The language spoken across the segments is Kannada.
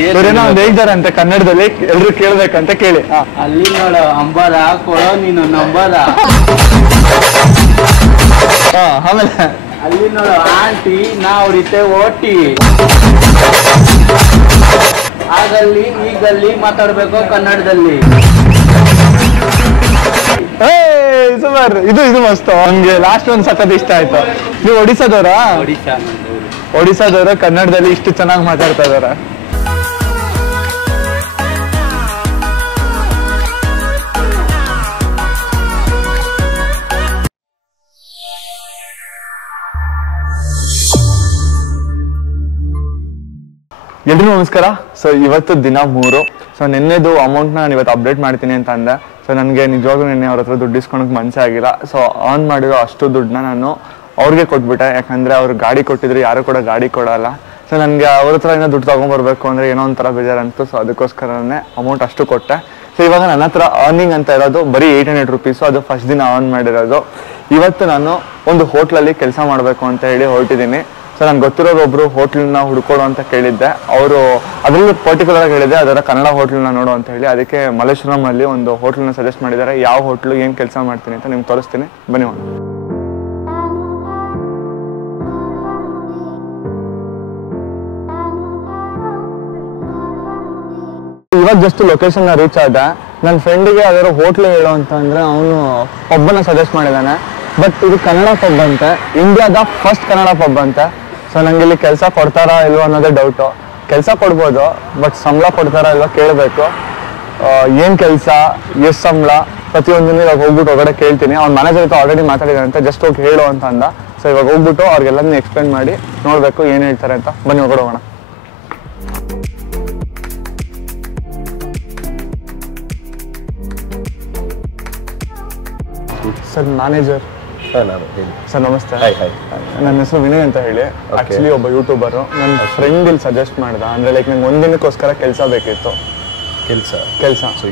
ಏನೋ ಒಂದು ಹೇಳ್ತಾರಂತೆ ಕನ್ನಡದಲ್ಲಿ, ಎಲ್ರು ಕೇಳ್ಬೇಕಂತ ಕೇಳಿ. ಅಲ್ಲಿ ನೋಡ ಅಂಬಾರ ಕೊಡೋ ನೀನು ನಂಬಾರ. ಆಮೇಲೆ ಅಲ್ಲಿ ನೋಡು ಆಂಟಿ ನಾ ಹೊಡಿತೆ ಓಟಿ. ಆಗಲ್ಲಿ ಈಗಲ್ಲಿ ಮಾತಾಡ್ಬೇಕು ಕನ್ನಡದಲ್ಲಿ. ಸುಮಾರು ಇದು ಮಸ್ತ್. ನಮ್ಗೆ ಲಾಸ್ಟ್ ಒಂದು ಸಖತ್ ಇಷ್ಟ ಆಯ್ತು. ನೀವು ಒಡಿಸ್ಸಾದವ್ರಾ? ಒಡಿಸ್ಸಾದವ್ರ ಕನ್ನಡದಲ್ಲಿ ಇಷ್ಟು ಚೆನ್ನಾಗಿ ಮಾತಾಡ್ತಾ ಇದಾರ. ಎಲ್ರಿಗೂ ನಮಸ್ಕಾರ. ಸೊ ಇವತ್ತು ದಿನ 3. ಸೊ ನಿನ್ನೆದು ಅಮೌಂಟ್ನ ನಾನು ಇವತ್ತು ಅಪ್ಡೇಟ್ ಮಾಡ್ತೀನಿ ಅಂತ ಅಂದೆ. ಸೊ ನನಗೆ ನಿಜವಾಗ್ಲೂ ನಿನ್ನೆ ಅವ್ರ ಹತ್ರ ದುಡ್ಡು ಇಸ್ಕೊಳಕ್ಕೆ ಮನಸ್ಸೇ ಆಗಿಲ್ಲ. ಸೊ ಆನ್ ಮಾಡಿರೋ ಅಷ್ಟು ದುಡ್ಡನ್ನ ನಾನು ಅವ್ರಿಗೆ ಕೊಟ್ಬಿಟ್ಟೆ. ಯಾಕಂದರೆ ಅವ್ರು ಗಾಡಿ ಕೊಟ್ಟಿದ್ರು, ಯಾರು ಕೂಡ ಗಾಡಿ ಕೊಡೋಲ್ಲ. ಸೊ ನನಗೆ ಅವ್ರ ಹತ್ರ ಏನೋ ದುಡ್ಡು ತೊಗೊಂಬರ್ಬೇಕು ಅಂದರೆ ಏನೋ ಒಂಥರ ಬೇಜಾರಂತು. ಸೊ ಅದಕ್ಕೋಸ್ಕರನೇ ಅಮೌಂಟ್ ಅಷ್ಟು ಕೊಟ್ಟೆ. ಸೊ ಇವಾಗ ನನ್ನ ಹತ್ರ ಅರ್ನಿಂಗ್ ಅಂತ ಇರೋದು ಬರೀ 800 ರುಪೀಸು. ಅದು ಫಸ್ಟ್ ದಿನ ಆನ್ ಮಾಡಿರೋದು. ಇವತ್ತು ನಾನು ಒಂದು ಹೋಟ್ಲಲ್ಲಿ ಕೆಲಸ ಮಾಡಬೇಕು ಅಂತ ಹೇಳಿ ಹೊರಟಿದ್ದೀನಿ. ಸೊ ನಾನು ಗೊತ್ತಿರೋರು ಒಬ್ರು ಹೋಟ್ಲನ್ನ ಹುಡ್ಕೊಡು ಅಂತ ಕೇಳಿದ್ದೆ. ಅವರು ಅದರಲ್ಲಿ ಪರ್ಟಿಕ್ಯುಲರ್ ಆಗಿ ಹೇಳಿದ್ದೆ ಅದರ ಕನ್ನಡ ಹೋಟ್ಲನ್ನ ನೋಡು ಅಂತ ಹೇಳಿ. ಅದಕ್ಕೆ ಮಲ್ಲೇಶ್ವರಮಲ್ಲಿ ಒಂದು ಹೋಟ್ಲನ್ನ ಸಜೆಸ್ಟ್ ಮಾಡಿದ್ದಾರೆ. ಯಾವ ಹೋಟ್ಲು ಏನು ಕೆಲಸ ಮಾಡ್ತೀನಿ ಅಂತ ನಿಮ್ಗೆ ತೋರಿಸ್ತೀನಿ, ಬನ್ನಿ. ಇವಾಗ ಜಸ್ಟ್ ಲೊಕೇಶನ್ ರೀಚ್ ಆದ. ನನ್ನ ಫ್ರೆಂಡಿಗೆ ಅದರ ಹೋಟ್ಲು ಹೇಳೋ ಅಂತ ಅಂದ್ರೆ ಅವನು ಪಬ್ಬನ್ನ ಸಜೆಸ್ಟ್ ಮಾಡಿದ್ದಾನೆ. ಬಟ್ ಇದು ಕನ್ನಡ ಪಬ್ ಅಂತೆ, ಇಂಡಿಯಾದ ಫಸ್ಟ್ ಕನ್ನಡ ಪಬ್ ಅಂತೆ. ಸೊ ನಂಗೆ ಇಲ್ಲಿ ಕೆಲಸ ಕೊಡ್ತಾರಾ ಇಲ್ವೋ ಅನ್ನೋದೇ ಡೌಟು. ಕೆಲಸ ಕೊಡ್ಬೋದು, ಬಟ್ ಸಂಬಳ ಕೊಡ್ತಾರಾ ಇಲ್ವೋ ಕೇಳಬೇಕು. ಏನು ಕೆಲಸ, ಎಷ್ಟು ಸಂಬಳ, ಪ್ರತಿಯೊಂದನ್ನು ಇವಾಗ ಹೋಗ್ಬಿಟ್ಟು ಹೊರಗಡೆ ಕೇಳ್ತೀನಿ. ಅವ್ನ ಮ್ಯಾನೇಜರ್ ಹತ್ರ ಆಲ್ರೆಡಿ ಮಾತಾಡಿದಾರಂತೆ, ಜಸ್ಟ್ ಹೋಗಿ ಹೇಳು ಅಂತ ಅಂದ. ಸೊ ಇವಾಗ ಹೋಗ್ಬಿಟ್ಟು ಅವ್ರಿಗೆಲ್ಲದನ್ನ ಎಕ್ಸ್ಪ್ಲೇನ್ ಮಾಡಿ ನೋಡಬೇಕು ಏನು ಹೇಳ್ತಾರೆ ಅಂತ. ಬನ್ನಿ ಹೊರಗಡೆ ಹೋಗೋಣ. ಸರ್ ಮ್ಯಾನೇಜರ್ ಸರ್ ನಮಸ್ತೆ. ನನ್ನ ಹೆಸರು ವಿನಯ್ ಅಂತ ಹೇಳಿ. ಆಕ್ಚುಲಿ ಒಬ್ಬ ಯೂಟ್ಯೂಬರು. ನನ್ನ ಫ್ರೆಂಡ್ ಇಲ್ಲಿ ಸಜೆಸ್ಟ್ ಮಾಡ್ದ. ಅಂದ್ರೆ ಲೈಕ್ ನಂಗೆ ಒಂದಿನಕ್ಕೋಸ್ಕರ ಕೆಲಸ ಬೇಕಿತ್ತು. ಕೆಲಸ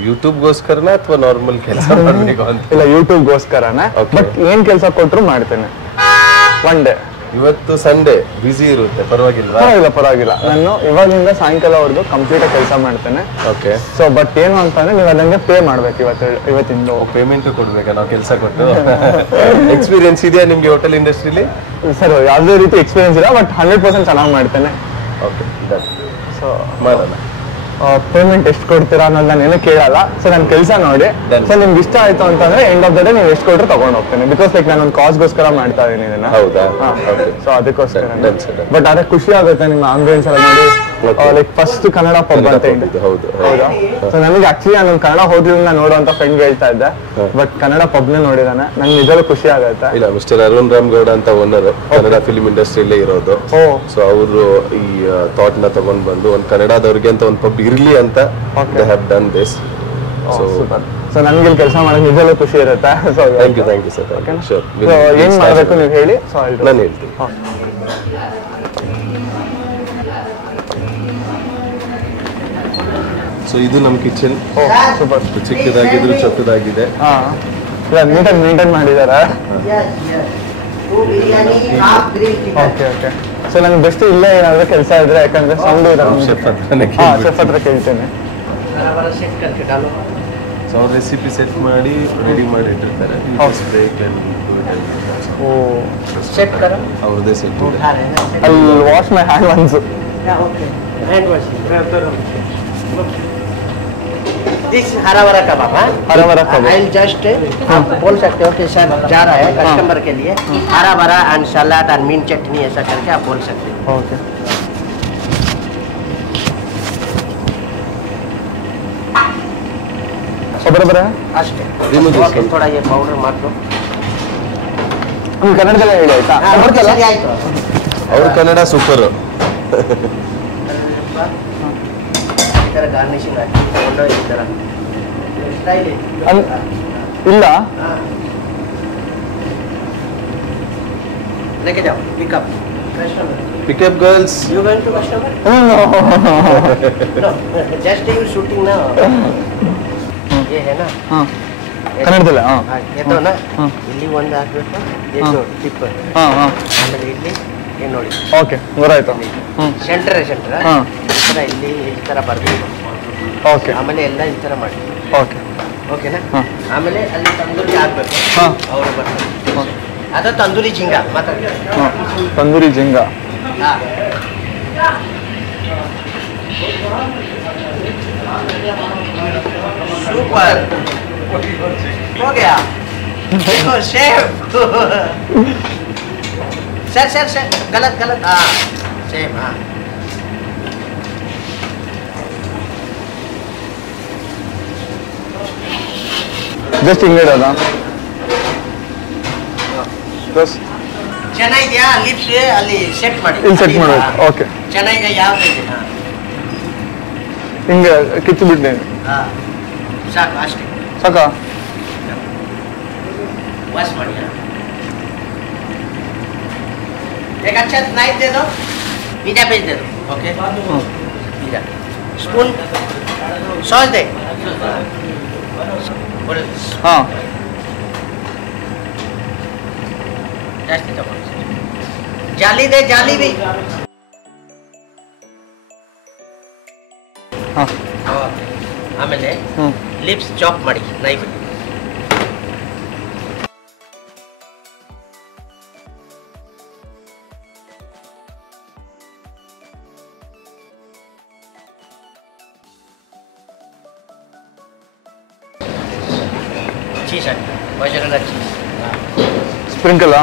ಯೂಟ್ಯೂಬ್ಗೋಸ್ಕರನ ಅಥವಾ ನಾರ್ಮಲ್ ಕೆಲಸ? ಇಲ್ಲ, ಯೂಟ್ಯೂಬ್ಗೋಸ್ಕರನೇ. ಬಟ್ ಏನ್ ಕೆಲಸ ಕೊಟ್ರು ಮಾಡ್ತೇನೆ. One day. ಇವತ್ತು ಸಂಡೇ ಬಿಸಿ ಇರುತ್ತೆ, ಪರವಾಗಿಲ್ಲ. ನಾನು ಇವಾಗಿಂದ ಸಾಯಂಕಾಲವರೆಗೂ ಕಂಪ್ಲೀಟ್ ಆಗಿ ಕೆಲಸ ಮಾಡ್ತೇನೆ. ಓಕೆ. ಸೊ ಬಟ್ ಏನು ಅಂತಂದ್ರೆ ನೀವು ಅದಂಗೆ ಪೇ ಮಾಡ್ಬೇಕು ಇವತ್ತಿಂದ. ಪೇಮೆಂಟ್ ಕೊಡ್ಬೇಕಾ ನಾವು ಕೆಲಸ ಕೊಟ್ಟು? ಎಕ್ಸ್ಪೀರಿಯನ್ಸ್ ಇದೆಯಾ ನಿಮ್ಗೆ ಹೋಟೆಲ್ ಇಂಡಸ್ಟ್ರಿಲಿ? ಸರ್ ಯಾವುದೇ ರೀತಿ ಎಕ್ಸ್ಪೀರಿಯನ್ಸ್ ಇಲ್ಲ, ಬಟ್ 100% ಚೆನ್ನಾಗಿ ಮಾಡ್ತೇನೆ. ಓಕೆ, ಸೊ ಮಾಡೋಣ. ಪೇಮೆಂಟ್ ಎಷ್ಟು ಕೊಡ್ತೀರಾ ಅನ್ನೋದು ನಾನು ಏನೂ ಕೇಳಲ್ಲ. ಸೊ ನನ್ನ ಕೆಲಸ ನೋಡಿ. ಸೊ ನಿಮ್ಗೆ ಇಷ್ಟ ಆಯ್ತು ಅಂತಂದ್ರೆ ಎಂಡ್ ಆಫ್ ದ ಡೇ ನೀವು ಎಷ್ಟು ಕೊಟ್ಟರು ತಗೊಂಡು ಹೋಗ್ತೀನಿ. ಬಿಕಾಸ್ ಲೈಕ್ ನಾನು ಒಂದು ಕಾಸ್ಗೋಸ್ಕರ ಮಾಡ್ತಾ ಇದೀನಿ ಇದನ್ನ. ಹೌದಾ? ಸೊ ಅದಕ್ಕೋಸ್ಕರ. ಬಟ್ ಅದೇ ಖುಷಿ ಆಗುತ್ತೆ ನಿಮ್ಮ ಆಂಬಿಯನ್ಸ್ ಎಲ್ಲ ನೋಡಿ. ಲೈಕ್ ಫಸ್ಟ್ ಕನ್ನಡ ಪಬ್ ಅಂತ ಹೇಳಿದ್ದು. ಹೌದಾ? ಸೊ ನನಗೆ ಆಕ್ಚುಲಿ ನಾನು ಕನ್ನಡ ಹೋಟೆಲ್ನ ನೋಡುವಂತ ಫ್ರೆಂಡ್ ಹೇಳ್ತಾ ಇದ್ದೆ, ಬಟ್ ಕನ್ನಡ ಪಬ್ನೇ ನೋಡಿದಾನೆ. ನಂಗೆ ನಿಜವಾಗ್ಲೂ ಖುಷಿ ಆಗುತ್ತೆ. ಇಲ್ಲ, ಮಿಸ್ಟರ್ ಅರುಣ್ ರಾಮ್ಗೌಡ ಅಂತ ಓನರ್, ಕನ್ನಡ ಫಿಲ್ಮ್ ಇಂಡಸ್ಟ್ರಿಯಲ್ಲೇ ಇರೋದು. ಸೊ ಅವರು ಈ ಥಾಟ್ ನ ತಗೊಂಡ್ ಬಂದು ಒಂದು ಕನ್ನಡದವ್ರಿಗೆ ಅಂತ ಒಂದು ಪಬ್ ಇರ್ಲಿ ಅಂತ they have done this. So ನನಗೆ ಇಲ್ಲಿ ಕೆಲಸ ಮಾಡೋಕೆ ನಿಜವಾಗ್ಲೂ ಖುಷಿ ಇರುತ್ತೆ. So thank you sir. Sure. So ಏನು ಮಾಡಬೇಕು ನೀವು ಹೇಳಿ. ಸೊ ನಾನು ಹೇಳ್ತೀನಿ. ಸೊ ಇದು ನಮ್ಮ ಕಿಚನ್. ಸೂಪರ್. ಚಿಕ್ಕದಾಗಿದ್ರು ಚೊಕ್ಕದಾಗಿದೆ. ನೀಟಾಗಿ ಮೇಂಟೈನ್ ಮಾಡಿದ್ದಾರೆ. ಓಕೆ. ಸೊ ನಂಗೆ ಬೆಸ್ಟ್ ಇಲ್ಲೇ ಏನಾದ್ರು ಕೆಲಸ ಇದ್ರೆ, ಯಾಕಂದ್ರೆ ಸೌಂಡ್ ಶೆಫ್ ಹತ್ರ ಕೇಳ್ತೇನೆ. ಸೊ ಅವ್ರ ರೆಸಿಪಿ ಸೆಟ್ ಮಾಡಿ ರೆಡಿ ಮಾಡಿ ಇಟ್ಟಿರ್ತಾರೆ. ಅವ್ರದ್ದೇ ಸೆಟ್. ಅಲ್ಲಿ wash my hand once. This हरा भरा कबाब है. हरा भरा कबाब. I'll just आप बोल सकते हो कि सर जा रहा है कस्टमर के लिए हरा भरा एंड सलाद एंड मीन चटनी ऐसा करके आप बोल सकते हो. ओके. बराबर है. ಅಷ್ಟೇ. ಓಕೆ, थोड़ा ये पाउडर मार दो. हम ಕನ್ನಡದಲ್ಲೇ ಹೇಳಿ ಆಯ್ತಾ? ಸರಿ ಆಯ್ತು. ಅವ್ರ ಕನ್ನಡ ಸೂಪರ್. ಈ ತರ ಗಾರ್ನಿಶಿಂಗ್ ಹಾಕಿ ಕೊಂಡು ಈ ತರ ಸ್ಟೈಲ್ ಇಲ್ಲ. लेके जाओ pickup pickup girls. You going to customer? No, just you shooting now. ये है ना? हाँ. ಕನ್ನಡದಲ್ಲ. ये तो ना ಇಲ್ಲಿ ಒಂದು ಹಾಕಬೇಕು. ಇದು ಟಿಪ್. ಹಾಂ. ಆಮೇಲೆ ಇಲ್ಲಿ ಏನು ನೋಡಿ ಓಕೆ ಗೊತ್ತಾಯ್ತು. ಸೆಂಟರ್ ಹಾಂ ಇಲ್ಲಿ ಈ ಥರ ಬರ್ತೀವಿ. ಓಕೆ ಆಮೇಲೆ ಎಲ್ಲ ಈ ಥರ ಮಾಡಿ. ಓಕೆ ಓಕೆನಾ? ಹಾಂ ಆಮೇಲೆ ಅಲ್ಲಿ ತಂದೂರಿ ಹಾಕ್ಬೇಕು. ಹಾಂ ಅವರು ಬರ್ತಾರೆ. ಅದು ತಂದೂರಿ ಜಿಂಗ ಮಾತಾಡಿ. ಹಾಂ ತಂದೂರಿ ಜಿಂಗ. ಹಾಂ सुपर हो गया देखो शेफ सर सर सर गलत गलत हाँ सेम हाँ ಜಸ್ಟ್ ಹಿಂಗೆ ಇಡೋದಾ? ಬಸ್ ಚೆನ್ನಾಗಿದೆಯಾ? ಲಿಪ್ಸ್ ಅಲ್ಲಿ ಸೆಟ್ ಮಾಡಿ. ಇಲ್ಲಿ ಸೆಟ್ ಮಾಡಬೇಕು. ಓಕೆ ಚೆನ್ನಾಗಿದೆ. ಯಾವ್ದು ಇದೆ? ಹಾಂ ಹಿಂಗೆ ಕಿತ್ತು ಬಿಟ್ಟೆ. ಹಾಂ ಸಾಕು ಅಷ್ಟೇ. ಸಾಕಾ? बस बढ़िया. एक अच्छा नाइफ दे दो, पिज्जा पेज दे दो. ओके पिज्जा स्पून सॉस दे. ಹಾಂ ಜಾಸ್ತಿ ತಗೋ. ಜಾಲಿ ದೆ ಜಾಲಿ भी. ಹಾಂ ಆಮೇಲೆ ಹ್ಞೂ ಲಿಪ್ಸ್ ಚಾಪ್ ಮಾಡಿ ನೈಫ್. ಚೀಸ್ ಹಾಕಿ ಮೊಜರೆಲ್ಲಾ ಚೀಸ್ ಸ್ಪ್ರಿಂಕಲ್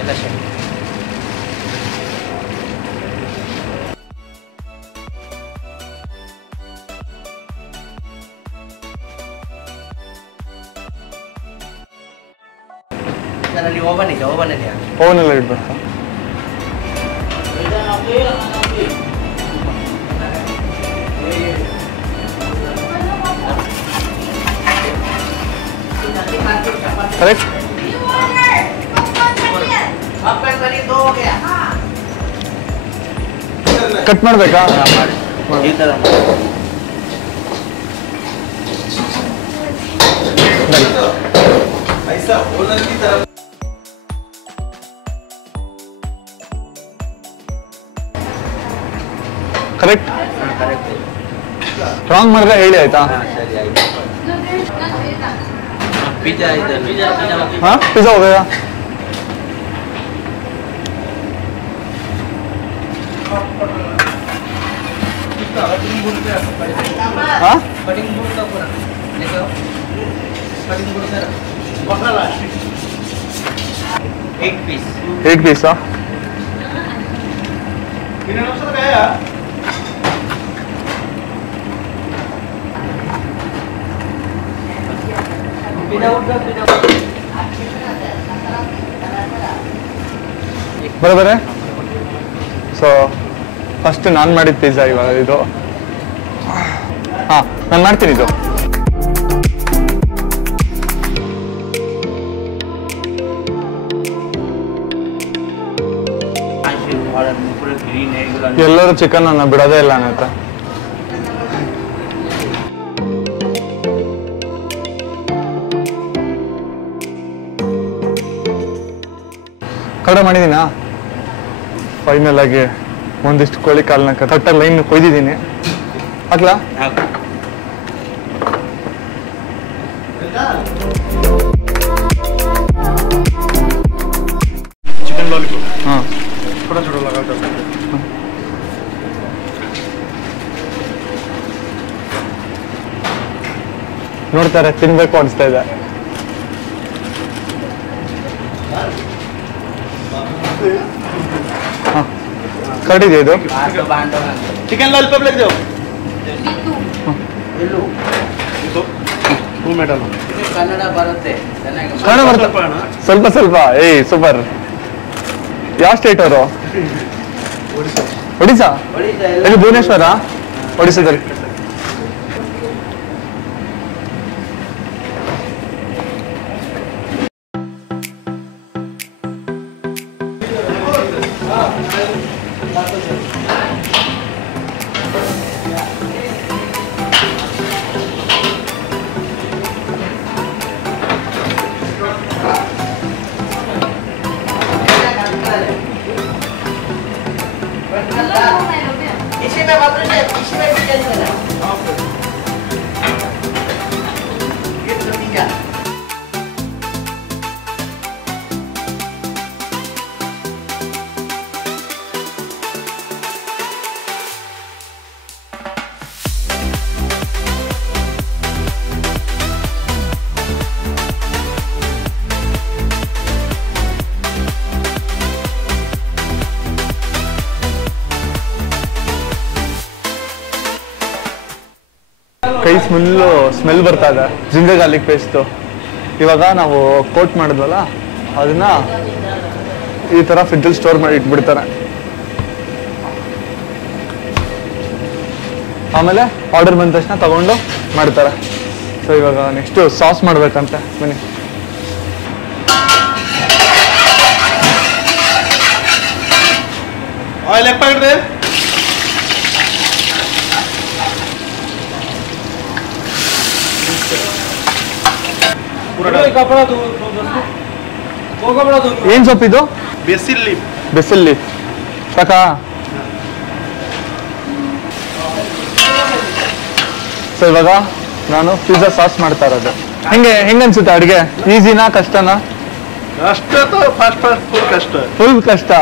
ಎಲ್ಲ ಸರಿ. ಅದರಲ್ಲಿ ಓವನ್ ಇದೆ, ಓವನಲ್ಲಿ ಹಾಕಿ. ಓವನೆಲ್ಲ ಇಡ್ಬೇಕಾ? ಕರೆಕ್ಟ್. ಕಟ್ ಮಾಡಬೇಕಾ? ಈ ಥರ ಕರೆಕ್ಟ್. ಕರೆಕ್ಟ್. ರಾಂಗ್ ಮಾಡಿದ್ರೆ ಹೇಳಿ ಆಯ್ತಾ? ಸರಿ ಆಯ್ತು. ಪಿಜ್ಜಾ ಇದೆ. हाँ पिज़्ज़ा हो गया. हाँ कटिंग बोर्ड का पूरा देखो. Cutting board sir 8 piece. 8 piece हाँ. ಬರೋಬರೇ. ಸೊ ಫಸ್ಟ್ ನಾನು ಮಾಡಿದ ಪಿಜ್ಜಾ ಇವಾಗ ಇದು. ಹಾಂ ನಾನು ಮಾಡ್ತೀನಿ ಇದು. ಎಲ್ಲರೂ ಚಿಕನ್ ಅನ್ನ ಬಿಡೋದೇ ಇಲ್ಲ ಅನ್ನತ್ತ. ಕಡೆ ಮಾಡಿದ್ದೀನಾ? ಫೈನಲ್ ಆಗಿ ಒಂದಿಷ್ಟು ಕೋಳಿ ಕಾಲನ್ನ ಕರೆಕ್ಟಾಗಿ ಲೈನ್ ಕೊಯ್ದಿದ್ದೀನಿ. ಹಾಕ್ಲಾ? ಚಿಕನ್ ಲಾಲಿಪಾಪ್ ಹಾಂ ಕೂಡ ಸುಡಲ್ಲ. ನೋಡ್ತಾರೆ, ತಿನ್ಬೇಕು ಅನಿಸ್ತಾ ಇದೆ. ಹಾಂ ಕಡಿದೆ ಇದು. ಚಿಕನ್ ಲಾಲಿಪಾಪ್ ಲೆಕ್ಕ ಮೇಡಮ್ ಕನ್ನಡ ಬರುತ್ತೆ. ಕನ್ನಡ ಬರ್ತಪ್ಪ ಸ್ವಲ್ಪ ಸ್ವಲ್ಪ. ಏಯ್ ಸೂಪರ್. ಯಾವ ಸ್ಟೇಟ್ ಅವರು? ಒಡಿಶಾ. ಎಲ್ಲಿ? ಭುವನೇಶ್ವರ? ಒಡಿಶಾದಲ್ಲಿ. ಕೈ ಸ್ಮೆಲ್ ಬರ್ತಾ ಇದೆ ಜಿಂಜರ್ ಗಾರ್ಲಿಕ್ ಪೇಸ್ಟು. ಇವಾಗ ನಾವು ಕೋಟ್ ಮಾಡಿದ್ವಲ್ಲ ಅದನ್ನ ಈ ತರ ಫ್ರಿಡ್ಜಲ್ಲಿ ಸ್ಟೋರ್ ಮಾಡಿ ಇಟ್ಬಿಡ್ತಾರೆ. ಆಮೇಲೆ ಆರ್ಡರ್ ಬಂದ ತಕ್ಷಣ ತಗೊಂಡು ಮಾಡ್ತಾರೆ. ಸೊ ಇವಾಗ ನೆಕ್ಸ್ಟ್ ಸಾಸ್ ಮಾಡ್ಬೇಕಂತೆ. ಬನ್ನಿ. ಏನ್ ಸೊಪ್ಪಿದು? ಬೆಸಿಲ್ ಲೀಫ್ ಸಾಕಾ? ಸೊ ಇವಾಗ ನಾನು ಪಿಜ್ಜಾ ಸಾಸ್ ಮಾಡ್ತಾ ಇರೋದು. ಹೆಂಗ ಅನ್ಸುತ್ತೆ ಅಡ್ಗೆ? ಈಸಿನಾ ಕಷ್ಟನಾ? ಫುಲ್ ಕಷ್ಟ.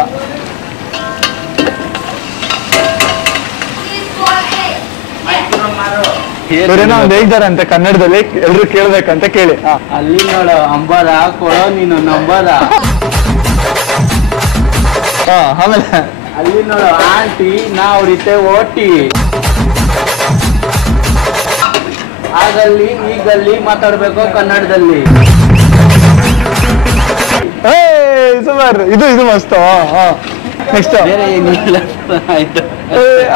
ಇವ್ರೇನೋ ಒಂದು ಹೇಳ್ತಾರಂತೆ ಕನ್ನಡದಲ್ಲಿ, ಎಲ್ರು ಕೇಳ್ಬೇಕಂತ ಕೇಳಿ. ಅಲ್ಲಿ ನೋಡು ಅಂಬಾರ ಕೊಡೋ ನೀನು ನಂಬಾರ. ಆಮೇಲೆ ಅಲ್ಲಿ ನೋಡು ಆಂಟಿ ನಾ ಹೊಡಿತೆ ಓಟಿ. ಆಗಲ್ಲಿ ಈಗಲ್ಲಿ ಮಾತಾಡ್ಬೇಕು ಕನ್ನಡದಲ್ಲಿ. ಸುಮಾರ್ ಇದು ಮಸ್ತ್. ನೆಕ್ಸ್ಟ್ ಬೇರೆ ಏನಿಲ್ಲ. ಆಯ್ತು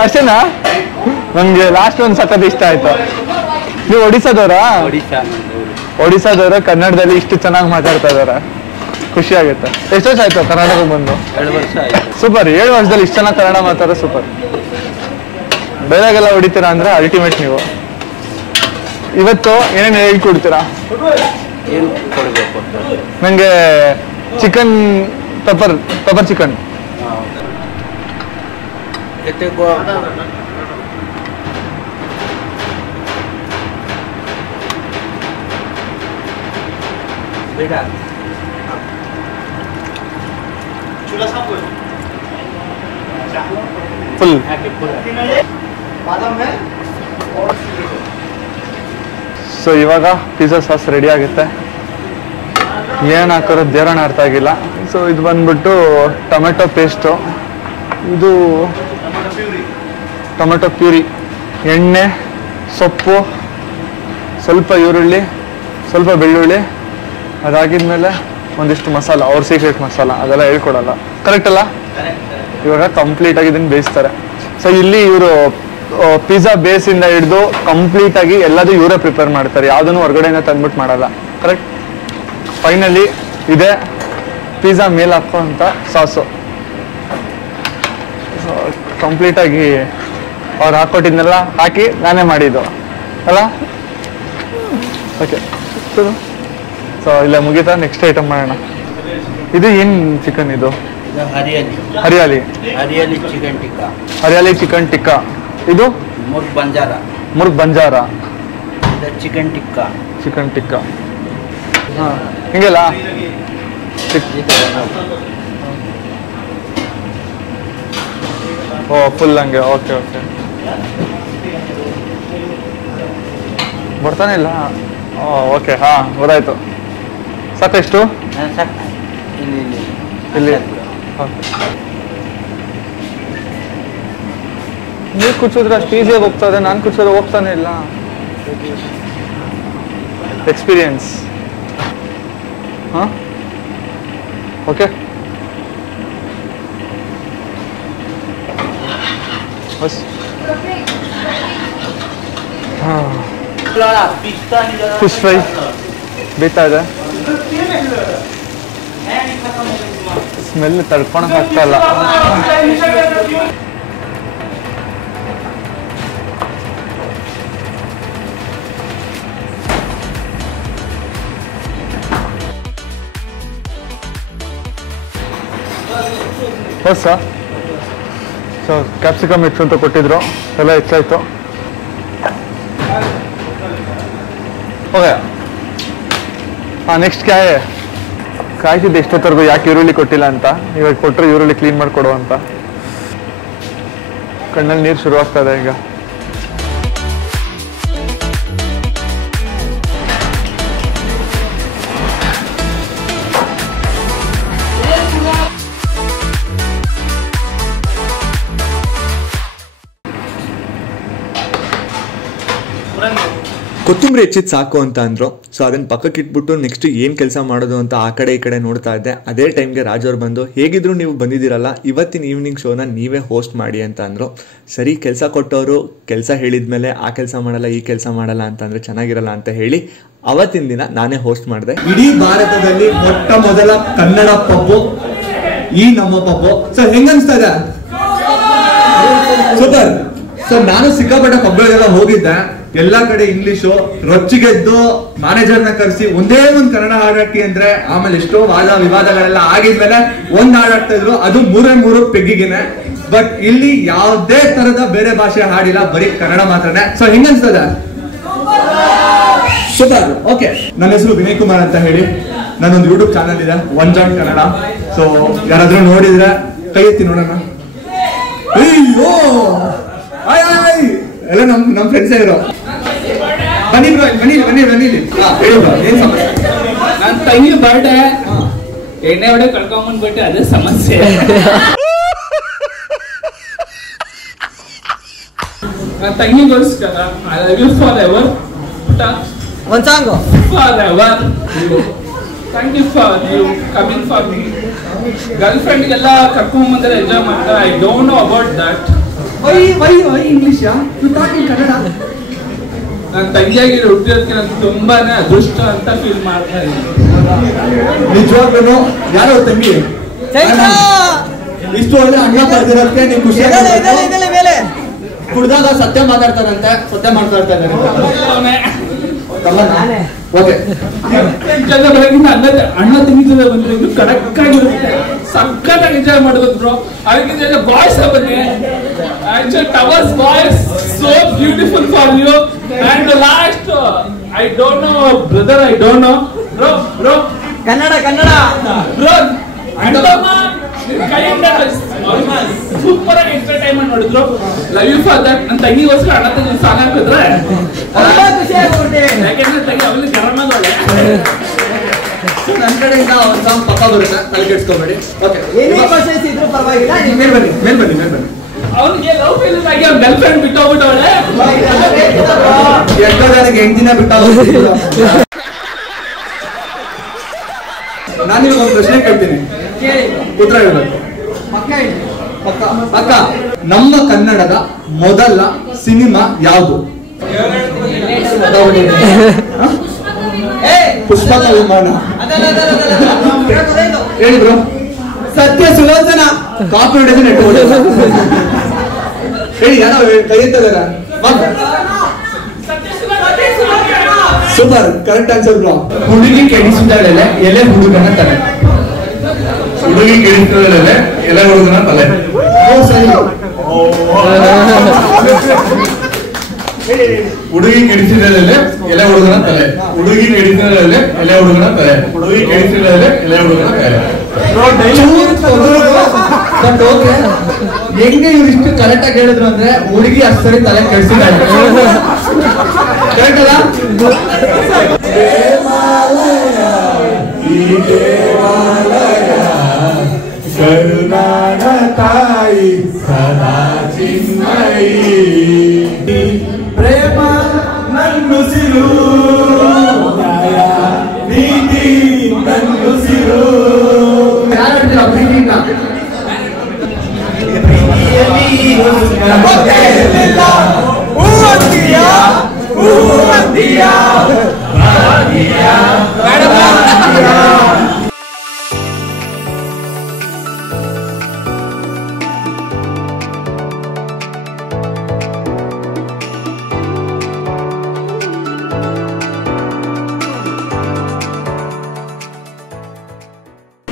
ಅಷ್ಟೇನಾ? ನಮ್ಗೆ ಲಾಸ್ಟ್ ಒಂದು ಸಖತ್ ಇಷ್ಟ ಆಯ್ತು. ನೀವು ಒಡಿಸ್ಸಾದವ್ರಾ? ಒಡಿಸ್ಸಾದವ್ರ ಕನ್ನಡದಲ್ಲಿ ಇಷ್ಟು ಚೆನ್ನಾಗಿ ಮಾತಾಡ್ತಾ ಇದಾರೆ, ಖುಷಿ ಆಗುತ್ತೆ. ಎಷ್ಟು ವರ್ಷ ಆಯ್ತು ಕನ್ನಡಕ್ಕೆ ಬಂದು? 2 ವರ್ಷ ಆಯ್ತು. ಸೂಪರ್. 7 ವರ್ಷದಲ್ಲಿ ಇಷ್ಟು ಚೆನ್ನಾಗಿ ಕನ್ನಡ ಮಾತಾಡೋ ಸೂಪರ್. ಬೇರೆಗೆಲ್ಲ ಹೊಡಿತೀರಾ ಅಂದ್ರೆ ಅಲ್ಟಿಮೇಟ್ ನೀವು. ಇವತ್ತು ಏನೇನು ಹೇಳ್ಕೊಡ್ತೀರಾ? ಏನು ಕೊಡಬೇಕು? ನಂಗೆ chicken pepper chicken. Full so ಇವಾಗ ಪಿಜ್ಜಾ ಸಾಸ್ ರೆಡಿ ಆಗುತ್ತೆ. ಏನ್ ಹಾಕೋದು ದೇವರನ್ನ ಅರ್ಥ ಆಗಿಲ್ಲ. ಸೊ ಇದು ಬಂದ್ಬಿಟ್ಟು ಟೊಮೆಟೊ ಪೇಸ್ಟು, ಇದು ಟೊಮೆಟೊ ಪ್ಯೂರಿ, ಎಣ್ಣೆ, ಸೊಪ್ಪು, ಸ್ವಲ್ಪ ಈರುಳ್ಳಿ, ಸ್ವಲ್ಪ ಬೆಳ್ಳುಳ್ಳಿ, ಅದಾಗಿದ್ಮೇಲೆ ಒಂದಿಷ್ಟು ಮಸಾಲ, ಅವ್ರ ಸೀಕ್ರೆಟ್ ಮಸಾಲ, ಅದೆಲ್ಲ ಹೇಳ್ಕೊಡಲ್ಲ. ಕರೆಕ್ಟ್ ಅಲ್ಲ? ಇವಾಗ ಕಂಪ್ಲೀಟ್ ಆಗಿ ಇದನ್ನು ಬೇಯಿಸ್ತಾರೆ. ಸೊ ಇಲ್ಲಿ ಇವರು ಪಿಜ್ಜಾ ಬೇಸಿಂದ ಹಿಡಿದು ಕಂಪ್ಲೀಟ್ ಆಗಿ ಎಲ್ಲದೂ ಇವರೇ ಪ್ರಿಪೇರ್ ಮಾಡ್ತಾರೆ, ಯಾವುದನ್ನು ಹೊರಗಡೆಯಿಂದ ತಂದ್ಬಿಟ್ಟು ಮಾಡಲ್ಲ. ಕರೆಕ್ಟ್? ಫೈನಲಿ ಇದೆ ಪಿಜ್ಜಾ ಮೇಲೆ ಹಾಕುವಂಥ ಸಾಸು. ಕಂಪ್ಲೀಟಾಗಿ ಅವ್ರು ಹಾಕ್ಕೊಟ್ಟಿದ್ನೆಲ್ಲ ಹಾಕಿ ನಾನೇ ಮಾಡಿದ್ದು ಅಲ್ಲ? ಓಕೆ. ಸೊ ಇಲ್ಲ ಮುಗೀತಾ, ನೆಕ್ಸ್ಟ್ ಐಟಮ್ ಮಾಡೋಣ. ಇದು ಏನು ಚಿಕನ್? ಇದು ಹರಿಯಾಲಿ ಚಿಕನ್ ಟಿಕ್ಕಾ. ಹರಿಯಾಲಿ ಚಿಕನ್ ಟಿಕ್ಕಾ. ಇದು ಮುರ್ಗ್ ಬಂಜಾರ. ಚಿಕನ್ ಟಿಕ್ಕಾ. ಹಾಂ ಹಿಂಗೆಲ್ಲ ಓ ಫುಲ್ ಹಂಗೆ. ಓಕೆ ಬರ್ತಾನೆ ಇಲ್ಲ. ಓಕೆ ಹಾಂ ಗೊತ್ತಾಯ್ತು. ಸಾಕಷ್ಟು ಇಲ್ಲಿ ನೀವು ಕುಡ್ಸಿದ್ರೆ ಅಷ್ಟು ಈಸಿಯಾಗಿ ಹೋಗ್ತದೆ, ನಾನು ಕುಡ್ಸೋದು ಹೋಗ್ತಾನೆ ಇಲ್ಲ. ಎಕ್ಸ್ಪೀರಿಯನ್ಸ್. ಹಾಂ ಓಕೆ. ಬಸ್ ಹಾಂ ಫಿಶ್ ಫ್ರೈ ಬೇಯ್ತಾ ಇದೆ. ಸ್ಮೆಲ್ ತಡ್ಕೊಳಕ್ ಆಗ್ತಾ ಇಲ್ಲ. ಹೊಸ ಸೊ ಕ್ಯಾಪ್ಸಿಕಮ್ ಹೆಚ್ಚು ಅಂತ ಕೊಟ್ಟಿದ್ರು. ಎಲ್ಲ ಹೆಚ್ಚಾಯ್ತು. ಓಕೆ ನೆಕ್ಸ್ಟ್ ಕಾಯ್ತಿದ್ದೆ ಎಷ್ಟೊತ್ತವರೆಗೂ ಯಾಕೆ ಈರುಳ್ಳಿ ಕೊಟ್ಟಿಲ್ಲ ಅಂತ. ಇವಾಗ ಕೊಟ್ಟರೆ ಈರುಳ್ಳಿ ಕ್ಲೀನ್ ಮಾಡಿಕೊಡು ಅಂತ. ಕಣ್ಣಲ್ಲಿ ನೀರು ಶುರುವಾಗ್ತಾ ಇದೆ ಈಗ. ಕೊತ್ತಂಬರಿ ಹೆಚ್ಚಿದ್ದು ಸಾಕು ಅಂತ ಅಂದರು. ಸೊ ಅದನ್ನು ಪಕ್ಕಕ್ಕೆ ಇಟ್ಬಿಟ್ಟು ನೆಕ್ಸ್ಟ್ ಏನು ಕೆಲಸ ಮಾಡೋದು ಅಂತ ಆ ಕಡೆ ಈ ಕಡೆ ನೋಡ್ತಾ ಇದ್ದೆ. ಅದೇ ಟೈಮ್ಗೆ ರಾಜವ್ರು ಬಂದು ಹೇಗಿದ್ರು ನೀವು ಬಂದಿದ್ದೀರಲ್ಲ, ಇವತ್ತಿನ ಈವ್ನಿಂಗ್ ಶೋನ ನೀವೇ ಹೋಸ್ಟ್ ಮಾಡಿ ಅಂತ ಅಂದರು. ಸರಿ, ಕೆಲಸ ಕೊಟ್ಟವರು ಕೆಲಸ ಹೇಳಿದ ಮೇಲೆ ಆ ಕೆಲಸ ಮಾಡಲ್ಲ ಈ ಕೆಲಸ ಮಾಡಲ್ಲ ಅಂತಂದರೆ ಚೆನ್ನಾಗಿರಲ್ಲ ಅಂತ ಹೇಳಿ ಅವತ್ತಿನ ದಿನ ನಾನೇ ಹೋಸ್ಟ್ ಮಾಡಿದೆ. ಇಡೀ ಭಾರತದಲ್ಲಿ ಮೊಟ್ಟ ಮೊದಲ ಕನ್ನಡ ಪಬ್ಬು ಈ ನಮ್ಮ ಪಬ್ಬು. ಸೊ ಹೆಂಗನ್ಸ್ತಾ ಇದೆ? ಸೂಪರ್. ಸೊ ನಾನು ಸಿಕ್ಕಾಪಟ್ಟೆ ಪಬ್ಗಳಿಗೆಲ್ಲ ಹೋಗಿದ್ದೆ. ಎಲ್ಲಾ ಕಡೆ ಇಂಗ್ಲಿಷು ರೊಚ್ಚಿಗೆದ್ದು ಮ್ಯಾನೇಜರ್ನ ಕರೆಸಿ ಒಂದೇ ಒಂದು ಕನ್ನಡ ಹಾಡಾಡ್ತಿ ಅಂದ್ರೆ ಆಮೇಲೆ ಎಷ್ಟೋ ವಾದ ವಿವಾದಗಳೆಲ್ಲ ಆಗಿದ್ಮೇಲೆ ಒಂದ್ ಹಾಡಾಡ್ತಾ ಇದ್ರು, ಅದು ಮೂರೇ ಪೆಗ್ಗಿಗೆನೆ. ಬಟ್ ಇಲ್ಲಿ ಯಾವುದೇ ತರದ ಬೇರೆ ಭಾಷೆ ಹಾಡಿಲ್ಲ, ಬರೀ ಕನ್ನಡ ಮಾತ್ರನೇ. ಸೊ ಹೆಂಗನ್ಸ್ತದ? ಸೂಪರ್. ಓಕೆ, ನನ್ನ ಹೆಸರು ವಿನಯ್ ಕುಮಾರ್ ಅಂತ ಹೇಳಿ. ನನ್ನೊಂದು ಯೂಟ್ಯೂಬ್ ಚಾನಲ್ ಇದೆ, ಒನ್ ಜಾಯಿಂಟ್ ಕನ್ನಡ. ಸೊ ಯಾರಾದ್ರೂ ನೋಡಿದ್ರೆ ಕೈ ಎತ್ತಿ ನೋಡೋಣ. ಅಯ್ಯೋ ಎಲ್ಲ ನಮ್ ಫ್ರೆಂಡ್ಸೇ ಇರೋ. ಬನ್ನಿ ಬ್ರೋ, ಬನ್ನಿ. ಹೇಳಿ ಬ್ರೋ, ಏನ್ ಸಮಸ್ಯೆ? ನನ್ನ ತಂಗಿ ಬರ್ಡೇ ಎಣ್ಣೆ ಹೊಡೆ ಕಳ್ಕೊಂಬಂದ್ಬಿಟ್ಟೆ, ಅದೇ ಸಮಸ್ಯೆ. ನನ್ನ ತಂಗಿಗೋಸ್ಕರ I love you forever ಒಂದ್ song forever. Thank you for you coming for me. Girl ಫ್ರೆಂಡ್ಗೆಲ್ಲ ಕರ್ಕೊಂಬಂದ್ರೆ ಎಂಜಾಯ್ ಮಾಡ್ತಾರೆ. I don't know about that. Why English you talk in Kannada. ನನ್ನ ತಂಗಿಯಾಗಿ ಹುಟ್ಟಿರೋದಕ್ಕೆ ನಾನು ತುಂಬಾನೇ ಅದೃಷ್ಟ ಅಂತ ಫೀಲ್ ಮಾಡ್ತಾ ಇದ್ದೀನಿ. ನಿಜವಾಗ್ಲೂ ಯಾರೋ ತಂಗಿ ಇಷ್ಟು ಒಳ್ಳೆ ಅಣ್ಣ ಬರ್ದಿರೋದಕ್ಕೆ ನೀವು ಖುಷಿ ಮೇಲೆ ಕುಡ್ದಾಗ ಸತ್ಯ ಮಾತಾಡ್ತಾರಂತೆ, ಸತ್ಯ ಮಾತಾಡ್ತಾ ಇದ್ದಾರೆ. ಓಕೆ, ಬೆಳಗಿನ ಅಣ್ಣ ತಂಗಿ ಜೊತೆ ಬಂದ್ರೆ ಇದು ಕಡಕ್ ಆಗಿರುತ್ತೆ, ಸಕ್ಕತ್ತಾಗಿ ಎಂಜಾಯ್ ಮಾಡಬಹುದು. ಅದಕ್ಕಿಂತ ಬಾಯ್ಸ್ ಬನ್ನಿ. Actually towers boys so beautiful for you. And last I don't know brother, I don't know bro Kannada bro ಕೈಯಿಂದ ಸೂಪರ್ ಆಗಿ ಎಂಟರ್ಟೈನ್ಮೆಂಟ್ ಮಾಡಿದ್ರು. Love you for that. ನನ್ನ ತಂಗಿಗೋಸ್ಕರ ಅಣ್ಣ ತಂಗಿ ಸಾಂಗ್ ಹಾಕಿದ್ರೆ ಯಾಕೆಂದ್ರೆ ತಂಗಿ ಅವಲ್ಲಿ ಗರಮದೊಳೆ. ನನ್ನ ಕಡೆಯಿಂದ ಒಂದು ಸಾಂಗ್ ಪಕ್ಕ ಬರುತ್ತೆ, ತಲೆ ಕೆಡ್ಸ್ಕೊಬೇಡಿ. ಓಕೆ, ಇದ್ರು ಪರವಾಗಿಲ್ಲ. ಮೇಲ್ ಬನ್ನಿ. ಅವ್ನಿಗೆ ಲವ್ ಫೇಲ್ಯೂರ್ ಆಗಿ ಅವ್ನ ಗರ್ಲ್ ಫ್ರೆಂಡ್ ಬಿಟ್ಟೋಗ್ಬಿಟ್ಟವಳೆ. ಎಷ್ಟೋ ಜನಕ್ಕೆ ಹೆಂಡ್ತಿನ ಬಿಟ್ಟ. ನಾನಿವಾಗ ಒಂದು ಪ್ರಶ್ನೆ ಕೇಳ್ತೀನಿ, ಉತ್ತರ ಹೇಳ್ಬೇಕು. ಅಕ್ಕ, ನಮ್ಮ ಕನ್ನಡದ ಮೊದಲ ಸಿನಿಮಾ ಯಾವುದು? ಪುಷ್ಪಕ ವಿಮಾನ. ಹೇಳಿ ಬ್ರೋ. ಸತ್ಯ ಸುಲೋಚನ. ಕಾಪಿ ಹೊಡೆದು ನೆಟ್ಟು ಹೇಳಿ, ಯಾರೋ ಕೈ ಎತ್ತದಾರ. Super, correct answer bro. ಹುಡುಗಿ ಕೆಡಿಸಿದಾಳೆಲೆ ಎಲೆ ಹುಡುಗನ ತಲೆ. ಹುಡುಗಿ ಕೆಡಿಸಿದಾಳೆಲೆ ಎಲೆ ಹುಡುಗನ ತಲೆ. ಹುಡುಗಿ ಕೆಡಿಸಿದಾಳೆಲೆ ಎಲೆ ಹುಡುಗನ ತಲೆ. ಹುಡುಗಿ ಕೆಡಿಸಿದಾಳೆಲೆ ಎಲೆ ಹುಡುಗನ ತಲೆ. ಹುಡುಗಿ ಕೆಡಿಸಿದಾಳೆಲೆ ಎಲೆ ಹುಡುಗನ ತಲೆ. ಬಟ್ ಓಕೆ, ಹೆಂಗೆ ಇವ್ರು ಇಷ್ಟು ಕರೆಕ್ಟ್ ಆಗಿ ಹೇಳಿದ್ರು ಅಂದ್ರೆ ಹುಡುಗಿ ಅಷ್ಟು ಸರಿ ತಲೆ ಕೆಡಿಸಿದಾಳೆ. ಕರೆಕ್ಟ್ ಅಲ್ಲ? ಕರುನಾಡ ತಾಯಿ ಸದಾ ಚಿನ್ಮಯಿ, ಪ್ರೇಮ ನನ್ನುಸಿರು, ನೀತಿ ನನ್ನುಸಿರು. ಯಾರು ಹೇಳ್ತೀರಾ ಪ್ರೀತಿಯಿಂದ?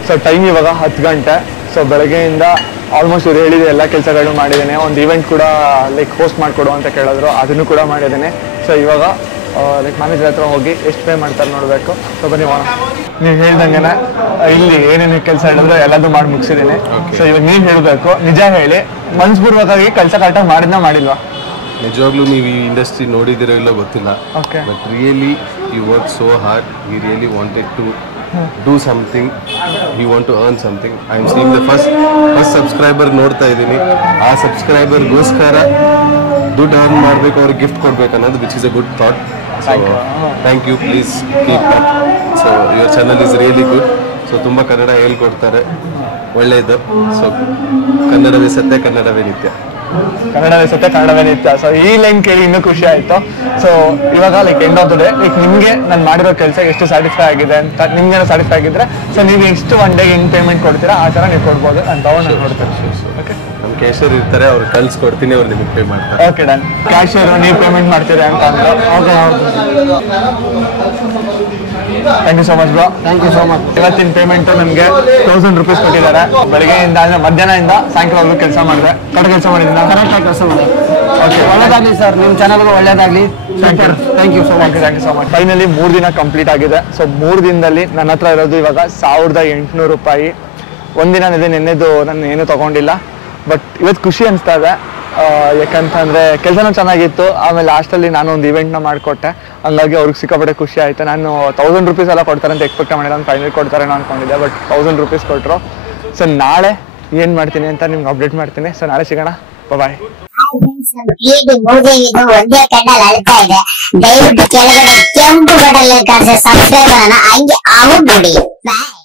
ಸೊ ಟೈಮ್ ಇವಾಗ 10 ಗಂಟೆ. ಸೊ ಬೆಳಗ್ಗೆಯಿಂದ ಆಲ್ಮೋಸ್ಟ್ ಇವ್ರು ಹೇಳಿದ ಎಲ್ಲ ಕೆಲಸಗಳು ಮಾಡಿದ್ದೇನೆ. ಒಂದು ಈವೆಂಟ್ ಕೂಡ ಲೈಕ್ ಹೋಸ್ಟ್ ಮಾಡಿಕೊಡು ಅಂತ ಕೇಳಿದ್ರು, ಅದನ್ನು ಕೂಡ ಮಾಡಿದ್ದೇನೆ. ಸೊ ಇವಾಗ ಲೈಕ್ ಮ್ಯಾನೇಜರ್ ಹತ್ರ ಹೋಗಿ ಎಷ್ಟು ಪೇ ಮಾಡ್ತಾರೆ ನೋಡಬೇಕು. ಸೊ ಬನ್ನಿ ಹೋಗೋಣ. ನೀವು ಹೇಳ್ದಂಗೆ ಇಲ್ಲಿ ಏನೇನು ಕೆಲಸ ಹೇಳಿದ್ರೆ ಎಲ್ಲದೂ ಮಾಡಿ ಮುಗಿಸಿದ್ದೀನಿ. ಸೊ ಇವಾಗ ನೀವು ಹೇಳಬೇಕು, ನಿಜ ಹೇಳಿ ಮನ್ಸ್ಪೂರ್ವಕವಾಗಿ ಕೆಲಸ ಕರೆಕ್ಟಾಗಿ ಮಾಡಿಲ್ವಾ? ನಿಜವಾಗ್ಲೂ ನೀವು ಈ ಇಂಡಸ್ಟ್ರಿ ನೋಡಿದಿರೋ ಇಲ್ಲ ಗೊತ್ತಿಲ್ಲ, but really you work so hard. He really wanted to do something, he want to earn something. I am seeing the first subscriber ನೋಡ್ತಾ ಇದ್ದೀನಿ. ಆ ಸಬ್ಸ್ಕ್ರೈಬರ್ಗೋಸ್ಕರ ದುಡ್ಡು ಅರ್ನ್ ಮಾಡಬೇಕು, ಅವ್ರಿಗೆ ಗಿಫ್ಟ್ ಕೊಡ್ಬೇಕು ಅನ್ನೋದು which is a good thought. So thank you, please keep up. So your channel is really good. So ತುಂಬ ಕನ್ನಡ ಹೇಳ್ಕೊಡ್ತಾರೆ, ಒಳ್ಳೆಯದು. ಸೊ ಕನ್ನಡವೇ ಸತ್ಯ, ಕನ್ನಡವೇ ನಿತ್ಯ. ಕನ್ನಡವೇ ಸತ್ಯ, ಕನ್ನಡವೇ ನಿತ್ಯ. ಸೊ ಈ ಲೈನ್ ಕೇಳಿ ಇನ್ನೂ ಖುಷಿ ಆಯಿತು. ಸೊ ಇವಾಗ like end of the day like ನಿಮಗೆ ನಾನು ಮಾಡಿರೋ ಕೆಲಸ ಎಷ್ಟು ಸ್ಯಾಟಿಸ್ಫೈ ಆಗಿದೆ ಅಂತ ನಿಮ್ಗೇನೋ ಸ್ಯಾಟಿಸ್ಫೈ ಆಗಿದ್ರೆ ಸೊ ನೀವು ಎಷ್ಟು ಒನ್ ಡೇಗೆ ಹೆಂಗೆ ಪೇಮೆಂಟ್ ಕೊಡ್ತೀರಾ ಆ ಥರ ನೀವು ಕೊಡ್ಬೋದು. ನಾನು ತಗೊಂಡು ನೋಡ್ತೀನಿ. ಓಕೆ, ನಮ್ಮ ಕ್ಯಾಶಿಯರ್ ಇರ್ತಾರೆ, ಅವ್ರು ಕಳ್ಸಿಕೊಡ್ತೀನಿ, ಅವ್ರು ನಿಮಗೆ ಪೇ ಮಾಡ್ತಾರೆ. Okay done. ಕ್ಯಾಶಿಯರು ನೀವು ಪೇಮೆಂಟ್ ಮಾಡ್ತೀರಿ ಅಂತ ಅಂದ್ರೆ okay. Thank you so much bro. Thank you so much. ಇವತ್ತಿನ ಪೇಮೆಂಟು ನಮಗೆ 1000 ರೂಪೀಸ್ ಕೊಟ್ಟಿದ್ದಾರೆ. ಬೆಳಗ್ಗೆಯಿಂದ ಅಂದರೆ ಮಧ್ಯಾಹ್ನದಿಂದ ಸಾಯಂಕಾಲ ಕೆಲಸ ಮಾಡಿದೆ. ಕರೆಕ್ಟ್ ಕೆಲಸ ಮಾಡಿದ್ದೀನಿ, ಕರೆಕ್ಟಾಗಿ ಕೆಲಸ ಮಾಡಿದೆ. ಓಕೆ, ಒಳ್ಳೇದಾಗಲಿ ಸರ್, ನಿಮ್ಮ ಚಾನಲ್ಗೂ ಒಳ್ಳೇದಾಗಲಿ. Thank you so much. Finally 3 ದಿನ ಕಂಪ್ಲೀಟ್ ಆಗಿದೆ. ಸೊ 3 ದಿನದಲ್ಲಿ ನನ್ನ ಹತ್ರ ಇರೋದು ಇವಾಗ 1800 ರೂಪಾಯಿ. ಒಂದಿನ ನೆನ್ನೆದು ನಾನು ಏನೂ ತೊಗೊಂಡಿಲ್ಲ. ಬಟ್ ಇವತ್ತು ಖುಷಿ ಅನಿಸ್ತಾ ಇದೆ, ಯಾಕಂತಂದರೆ ಕೆಲಸನೂ ಚೆನ್ನಾಗಿತ್ತು. ಆಮೇಲೆ ಲಾಸ್ಟಲ್ಲಿ ನಾನು ಒಂದು ಇವೆಂಟ್ನ ಮಾಡಿಕೊಟ್ಟೆ, ಹಂಗಾಗಿ ಅವ್ರಿಗೆ ಸಿಕ್ಕಾಪಟ್ಟೆ ಖುಷಿ ಆಯಿತು. ನಾನು 1000 ರೂಪೀಸ್ ಎಲ್ಲ ಕೊಡ್ತಾರೆ ಅಂತ ಎಕ್ಸ್ಪೆಕ್ಟ್ ಮಾಡಿಲ್ಲ, ನಾನು 500 ಕೊಡ್ತಾರೇನೋ ಅಂದ್ಕೊಂಡಿದ್ದೆ. ಬಟ್ 1000 ರೂಪೀಸ್ ಕೊಟ್ಟರು. ಸೊ ನಾಳೆ ಏನು ಮಾಡ್ತೀನಿ ಅಂತ ನಿಮ್ಗೆ ಅಪ್ಡೇಟ್ ಮಾಡ್ತೀನಿ. ಸೊ ನಾಳೆ ಸಿಗೋಣ, ಬಾಯ್. ಒಂದೇ ಕಣ್ಣಲ್ಲಿ ಅಳ್ತಾ ಇದೆ. ದಯವಿಟ್ಟು ಕೆಳಗಡೆ ಕೆಂಪು ಬಟನ್ ಕಾಣಿಸೋ ಸಬ್ಸ್ಕ್ರೈಬ್ ಅನ್ನ ಹಂಗೆ ಆಗ್ಬಿಡಿ. ಬಾಯ್.